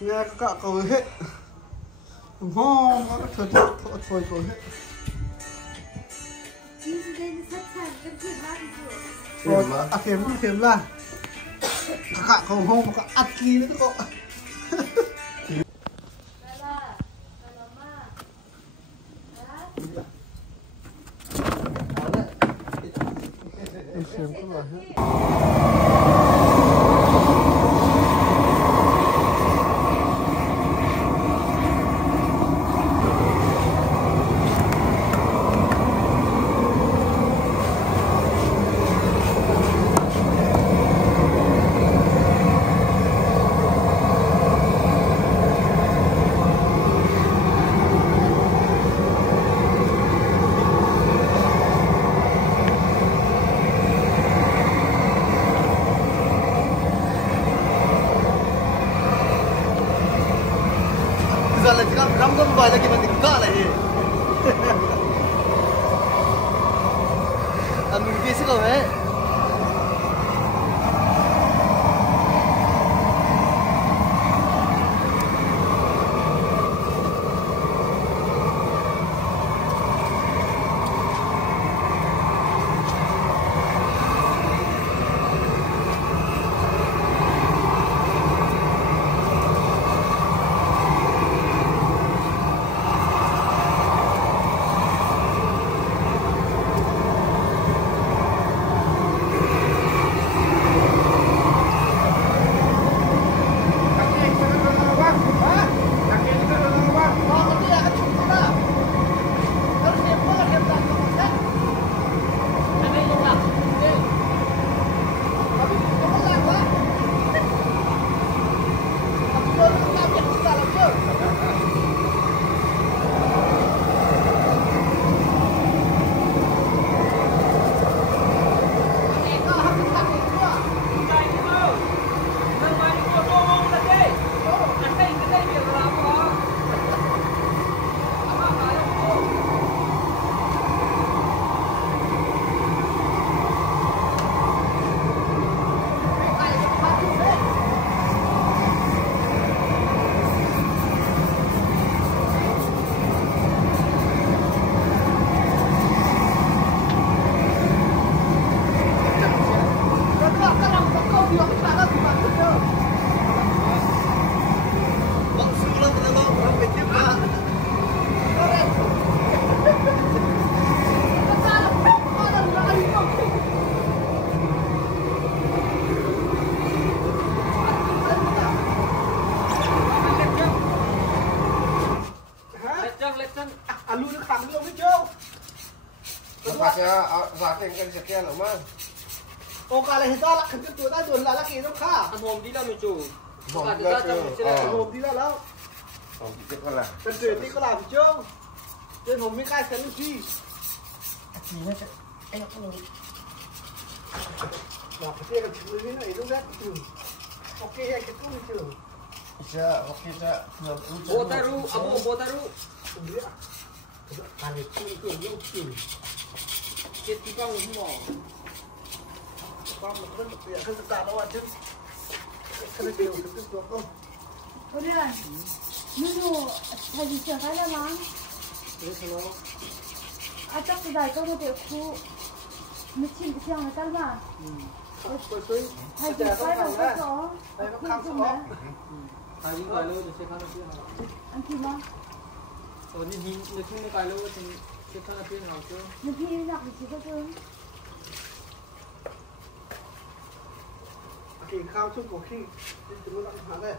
nghe cả cầu hết ngon nó thôi hết kem là cả cầu hôm cả ăn kia nữa cậu em xem có là hết Ramgam gọi là cái vấn đề cả là gì? Anh mình kia sẽ có vậy. Alu nó khẳng luôn đấy chưa? Và cái kia là mà. Ô cả này ra là khẩn cái tuổi ta rồi là cái nó khá. Anh hôm đi đâu mình chủ. Hôm Cả ra trong xe này. Hôm đi ra đâu? Hôm đi có là. Cần tuyển đi có làm chưa? Trên hôm mấy cái sẽ làm gì? Anh không Là cái kia cái thứ này đúng đấy. Ok cái thứ này chưa? Dạ, ok dạ. Botaru, abo Botaru. Không biết à? Cái này chưa tưởng đâu chưa. Chết tí con không bỏ. Con một thân một tiền thân tạ đâu à chứ? Cái này đều được được không? Ôi trời, nó thầy gì sửa cái ra lắm. Thế sao nó? À chắc cái này có một điều khu, nó chìm cái xe này căn bản. Tôi thầy gì cái đầu cái gió, không dùng đấy. Thầy đi cài lô thì sẽ khá là tiếc nào. Anh kìm không? Nhưng nếu không cài lô thì sẽ khá là tiếc nào chứ. Nhưng khi nặng thì chỉ có chứ. Khi khao chút có khi chúng nó đang phá đây.